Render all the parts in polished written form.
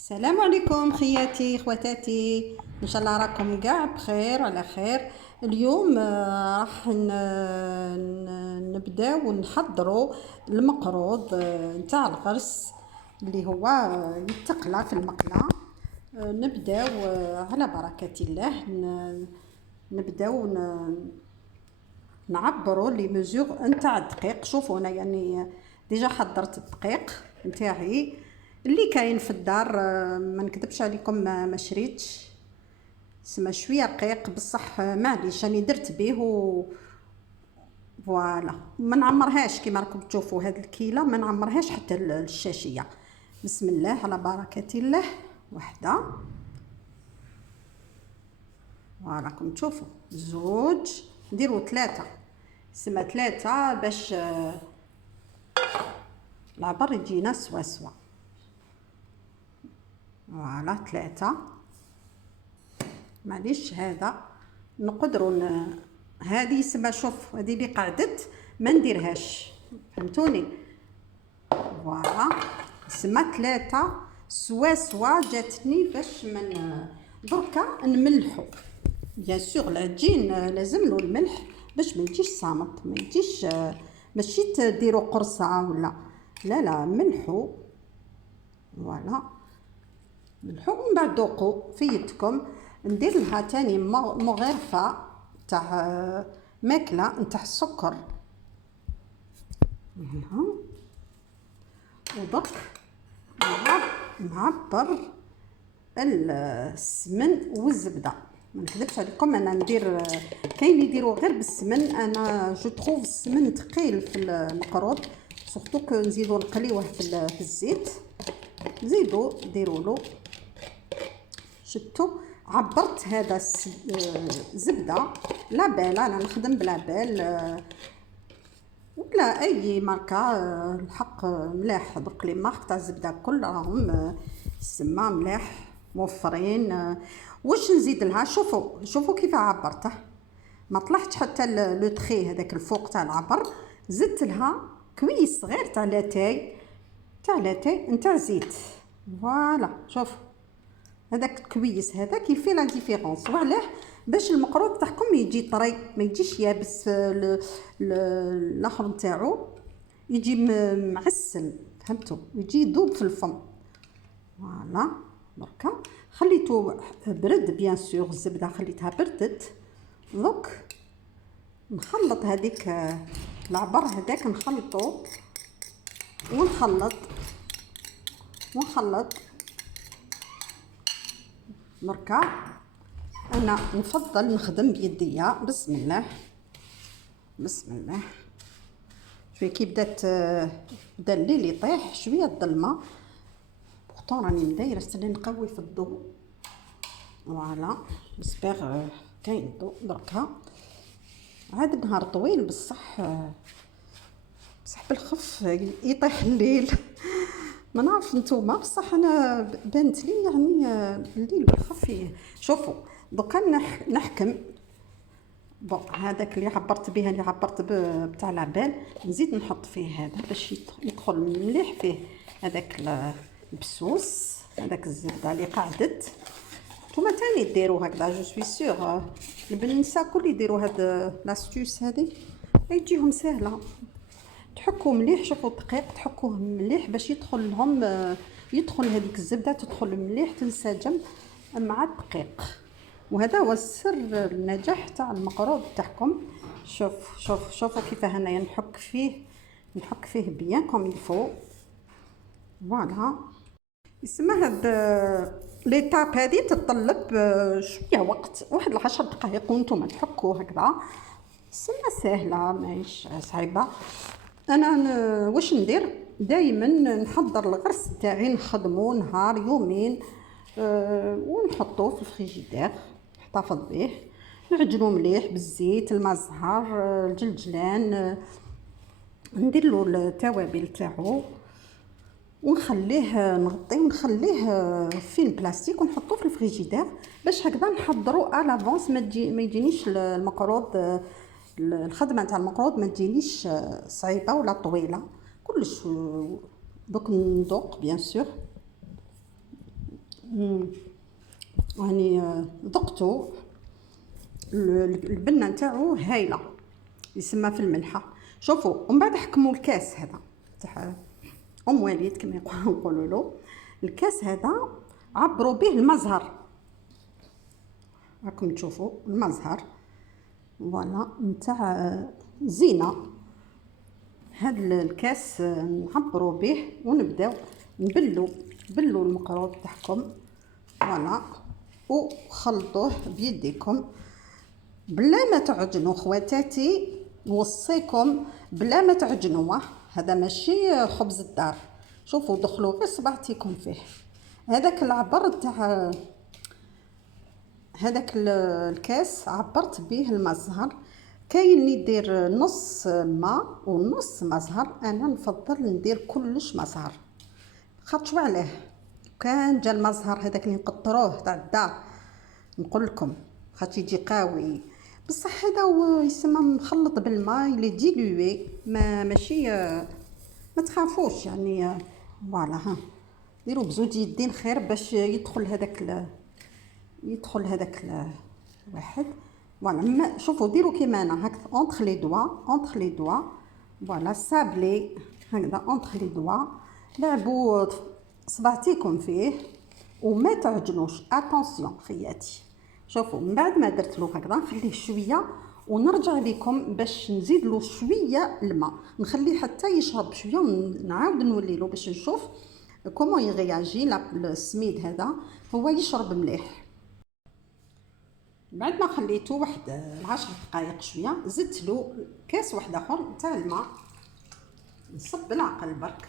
السلام عليكم خياتي خواتاتي، ان شاء الله راكم كاع بخير على خير. اليوم راح نبداو نحضروا المقروض نتاع الغرس اللي هو يتقلى في المقله. نبداو على بركه الله. نبداو نعبروا لي ميزور نتاع الدقيق. شوفوا انا يعني ديجا حضرت الدقيق نتاعي اللي كاين في الدار. ما نكذبش عليكم ما شريتش، سما شويه رقيق بصح معليش راني درت به فوالا. ما نعمرهاش كيما راكم تشوفوا هاد الكيله، ما نعمرهاش حتى الشاشيه. بسم الله على بركه الله. وحده فوالا راكم تشوفوا، زوج، نديروا ثلاثه، سما ثلاثه باش العبر يجينا سوا سوا. فوالا ثلاثه معليش. هذا نقدروا هذه سما شوف هذه اللي قعدت ما نديرهاش، فهمتوني؟ فوالا سما ثلاثه سوا سوا جاتني باش من دركا نملحو. بيان سور العجين لازم له الملح باش ما يجيش صامت، ما يجيش ماشي تديروا قرصه ولا لا لا، ملحو. فوالا ملحو ومن بعد ذوقوا في يدكم. ندير لها تاني مغرفه تاع ماكله نتاع السكر هنا. ودرك نعبر السمن والزبده. ما نكذبش عليكم انا ندير، كاين اللي يديروا غير بالسمن، انا جو تروف السمن ثقيل في المقروض، سورتو كو نزيدو نقليوه في الزيت. زيدوا ديروا له. شفتوا عبرت هذا زبده لابال، انا نخدم بلابال ولا اي ماركه. الحق ملاح درك لي مارك تاع الزبده كل راهم السما ملاح موفرين. واش نزيد لها؟ شوفوا كيف عبرته، ما طلعتش حتى لو تخي هذاك الفوق تاع العبر. زدت لها كويس صغير تاع لاتاي نتاع زيت. فوالا شوف هذاك كويس هذاك يفي لا ديفيرونس. وعلاه؟ باش المقروض تاعكم يجي طري، ما يجيش يابس. الاخر نتاعو يجي معسل، فهمتوا؟ يجي يذوب في الفم. فوالا بركا خليته برد بيان سور، الزبده خليتها بردت. دوك نخلط هذيك العبر هذاك نخلطو ونخلط بركا. انا نفضل نخدم بيديا. بسم الله بسم الله. شويه كي بدا الليل يطيح شويه الظلمه، بورتون راني مدايره استنى نقوي في الضوء. فوالا جيسبر كاين الضوء دركا. عاد النهار طويل بصح بالخف يطيح الليل. ما نعرف نتوما بصح انا بانت لي يعني الليل بالخف. شوفوا دوكا نحكم بون هذاك اللي عبرت بها، اللي عبرت بتاع العبال، نزيد نحط فيه هذا باش يدخل مليح فيه هذاك البسوس، هذاك الزبده اللي قعدت. نتوما تاني ديروا هكذا، جو سوي سيغ البنساء كل يديروا هاد لاستوس هذه يجيهم سهله. تحكوا مليح، شوفوا الدقيق تحكوه مليح باش يدخل لهم، يدخل هذيك الزبده تدخل مليح تنسجم مع الدقيق. وهذا هو السر النجاح تاع المقروض تاعكم. شوفوا كيف هنايا نحك فيه بيان كوم يلفو. فوالا يسمى هاد ليتاب هذه تتطلب شويه وقت، واحد 10 دقائق وانتم تحكوا هكذا. سما سهله ماهيش صعيبه. انا واش ندير دائما نحضر الغرس تاعي نخدمه نهار يومين ونحطوه في الفريجيدير نحتفظ به. نعجنو مليح بالزيت، الماء الزهر، الجلجلان، ندير له التوابل تاعو ونخليه نغطيه ونخليه في البلاستيك ونحطوه في الفريجيدير باش هكذا نحضروا على لافونس. ما يجينيش المقروض، الخدمه تاع المقروض ما تجينيش صعيبه ولا طويله كلش. دوك ندوق بيان سور يعني ذقتو البنه نتاعو هايله، يسمى في الملحه. شوفوا ومن بعد حكموا الكاس هذا تاع ام وليد كما يقولوا له. الكاس هذا عبروا به المزهر، راكم تشوفوا المزهر فوالا نتاع زينه. هاد الكاس نعبروا به ونبداو نبلوا المقروض تاعكم فوالا، وخلطوه بيديكم بلا ما تعجنوا. خواتاتي نوصيكم بلا ما تعجنوه، هذا ماشي خبز الدار. شوفوا دخلوا غير صبعتيكم فيه. هذاك العبر تاع هذاك الكاس عبرت به المزهر. كاين اللي يدير نص ماء ونص مزهر، انا نفضل ندير كلش مزهر خاطش عليه. كان جا المزهر هذاك اللي نقطروه تاع الدار نقول لكم خاطش يجي قاوي، بصح هذا هو يسمى مخلط بالماء اللي ديلوي، ماشي ما تخافوش يعني فوالا. ها ديروا بزوج يدين خير باش يدخل هذاك الواحد فوالا. شوفوا ديروا كيما انا هكا اونتر لي دوا فوالا، سابلي هكذا اونتر لي دوا، لعبوا صبعتيكم فيه وما تعجنوش. اتونسيون خياتي. شوفوا من بعد ما درت له هكذا نخليه شويه ونرجع لكم باش نزيد له شويه الماء، نخليه حتى يشرب شويه ونعاود نولي له باش نشوف كومون يغياجي. السميد هذا هو يشرب مليح. بعد ما خليته واحد 10 دقائق شويه، زدت له كاس واحد اخر تاع الماء. نصب بالعقل برك،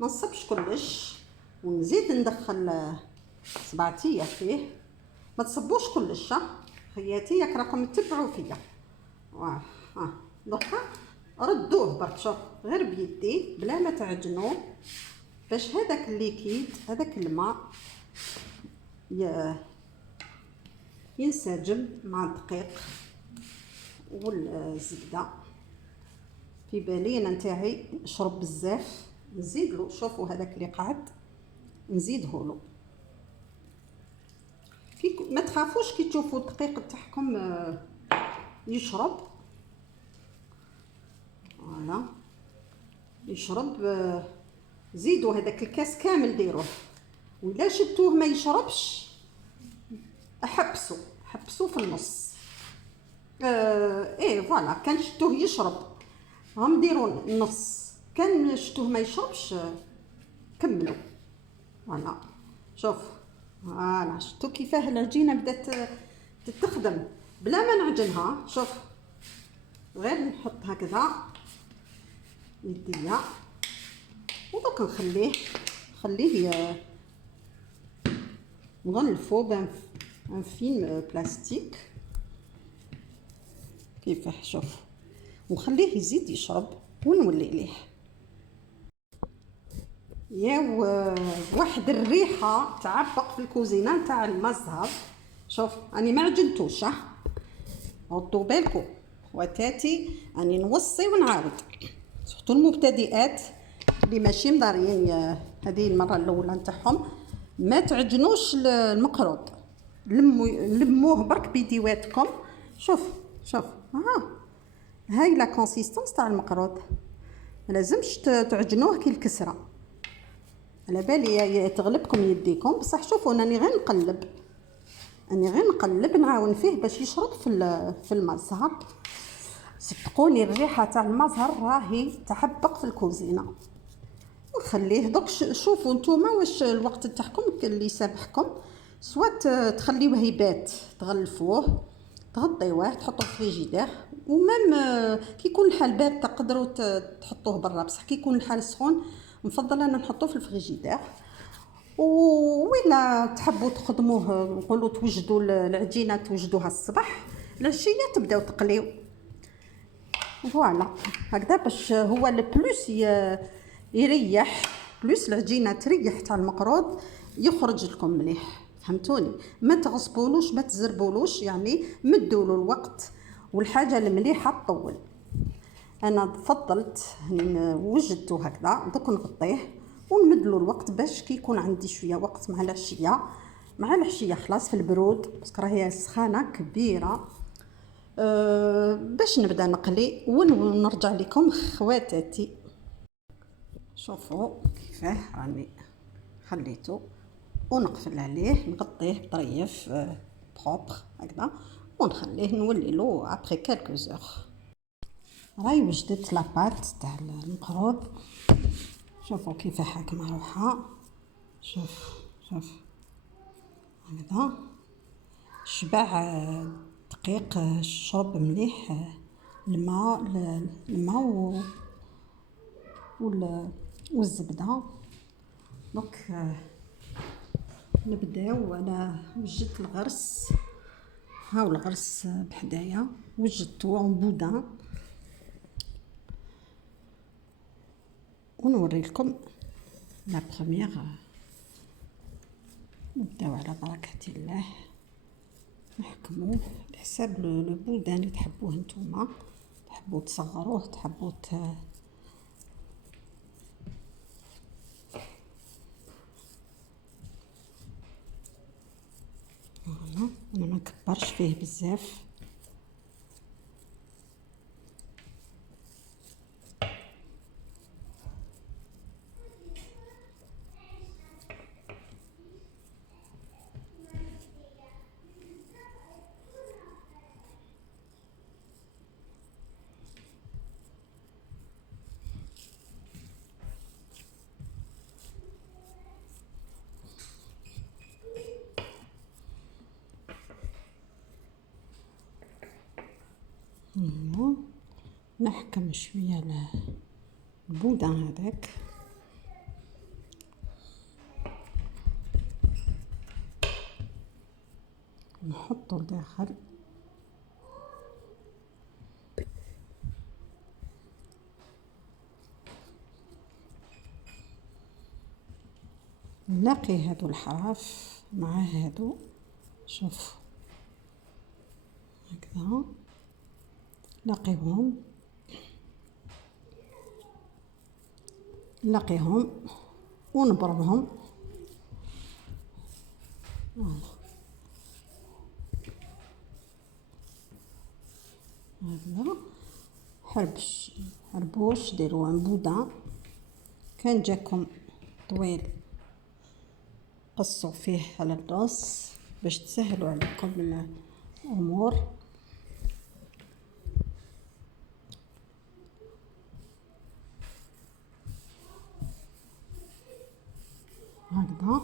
ما نصبش كلش، ونزيد ندخل صبعتيه فيه. ما تصبوش كلش خياتي، ياك راكم تتبعوا فيا. دوكا ردوه برك، شوف غير بيدي بلا ما تعجنوه باش هذاك الليكيد هذاك الماء ينسجم مع الدقيق والزبده. في بالي انا نتاعي شرب بزاف، نزيد له. شوفوا هذاك اللي قعد نزيده له. ما تخافوش كي تشوفوا الدقيق تاعكم يشرب فوالا يشرب، زيدوا هذاك الكاس كامل ديروه. ولا شفتوه ما يشربش حبسوا في النص. ايه فوالا، كان شفتوه يشرب هم ديروا النص، كان شفتوه ما يشربش كملوا فوالا. شوف فوالا شفتوا كيفاه العجينه بدات تخدم بلا ما نعجنها. شوف غير نحط هكذا يديا ودوك نخليه نغلفو بان فيلم بلاستيك كيفاه. شوف ونخليه يزيد يشرب ونولي ليه. يا واحد الريحه تعبق في الكوزينه تاع المزهر. شوف اني ما عجنتوش، ردوا بالكم خواتاتي، اني نوصي ونعاود. سورتو المبتدئات اللي ماشي مدارين هذه المره الاولى نتاعهم، ما تعجنوش المقروض، لموه برك بيديواتكم. شوف هاي لا كونسيستونس تاع المقروض، ما لازمش تعجنوه كي الكسره. على بالي تغلبكم يديكم، بصح شوفوا انني غير نقلب نعاون فيه باش يشرب في المزهر. صدقوني الريحه تاع المزهر راهي تحبق في الكوزينه. ونخليه دوك. شوفوا نتوما واش الوقت تاعكم اللي يسامحكم، سواء تخليوه يبات تغلفوه تغطيوه تحطوه في الفريجيدير، ومام كي يكون الحال بارد تقدروا تحطوه برا، بصح كي يكون الحال سخون نفضل انا نحطوه في الفريجيدير. وإلا تحبوا تخدموه نقولوا توجدوا العجينه توجدوها الصباح، العشيه تبداو تقليو فوالا هكذا باش هو البلوس يريح بلوس العجينه تريح تاع المقروض يخرج لكم مليح. فهمتوني؟ ما تغصبولوش ما تزربولوش، يعني مدوا له الوقت والحاجه المليحه تطول. انا فضلت وجدته هكذا دوك نغطيه ونمدلو الوقت باش كي يكون عندي شويه وقت مع العشيه خلاص في البرود، باسكو راهي سخانه كبيره. باش نبدا نقلي ونرجع لكم خواتاتي. شوفوا كيفاه راني خليته ونقفل عليه، نغطيه بطريف بروبر هكذا، ونخليه نولي له ابري كالكو زور. راهي وجدت لاباط تاع المقروض، شوفوا كيف حاكمه روحها. شوف هكذا شبع دقيق، شرب مليح الماء والزبده. دونك نبداو. انا وجدت الغرس، هاو الغرس بحدايا وجدتو اون بودان، ونوري لكم لا بروميير. نبداو على بركه الله، نحكموه على حساب لو بودان اللي تحبوه نتوما، تحبوا تصغروه، تحبوا انا ما نكبرش فيه بزاف. نحكم شويه البودان هذاك، نحطو لداخل. نلاقي هادو الحراف مع هادو، شوف هكذا نلاقيهم ونبرمهم. هذا حربوش ديروا بودان، كان جاكم طويل قصوا فيه على النص باش تسهلوا عليكم الامور. هكذا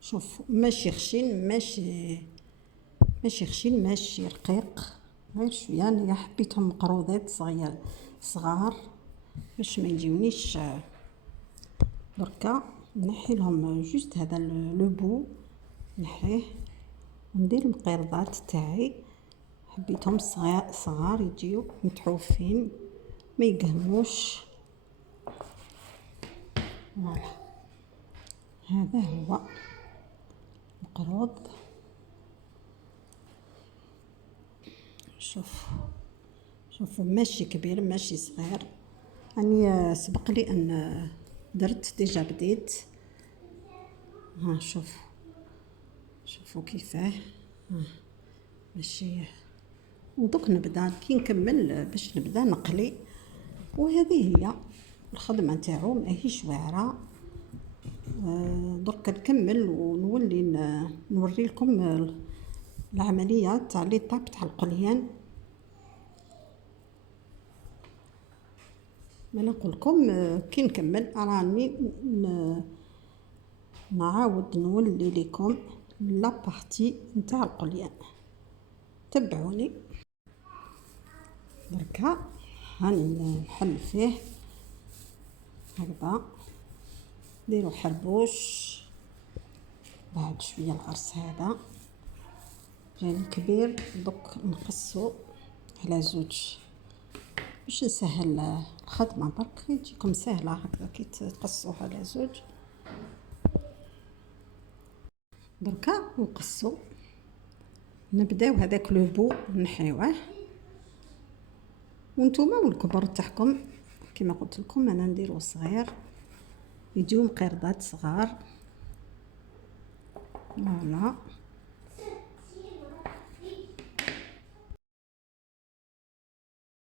شوف، ماشي خشين ماشي رقيق، غير شويه. يعني حبيتهم مقروضات صغار باش ما يجيونيش. دركا نحي لهم جوست هذا لو بو، نحيه وندير المقيرضات تاعي. حبيتهم صغار يجيو متحوفين ما يقهموش. فوالا هذا هو مقروض. شوفوا ماشي كبير ماشي صغير. يعني سبق لي ان درت ديجا بديت. ها شوفوا كيفاه. ماشي. ودوك نبدا كي نكمل باش نبدا نقلي. وهذه هي الخدمه تاعو، ماهيش واعره. درك نكمل ونولي نوري لكم العمليه تاع لي طاب تاع القليان. ما نقول لكم كي نكمل راني نعاود نولي لكم لا بارتي نتاع القليان. تبعوني. دركا هنحل فيه هكذا، نديرو حربوش. بعد شويه الغرس هذا جاني كبير، دوك نقصو على زوج باش نسهل الخدمه. برك يجيكم سهله هكذا كي تقصوه على زوج. دركا نقصو، نبداو هذاك لو بو نحيوه، وانتوما والكبر تاعكم كما قلت لكم انا نديرو صغير يجيو مقيردات صغار. فوالا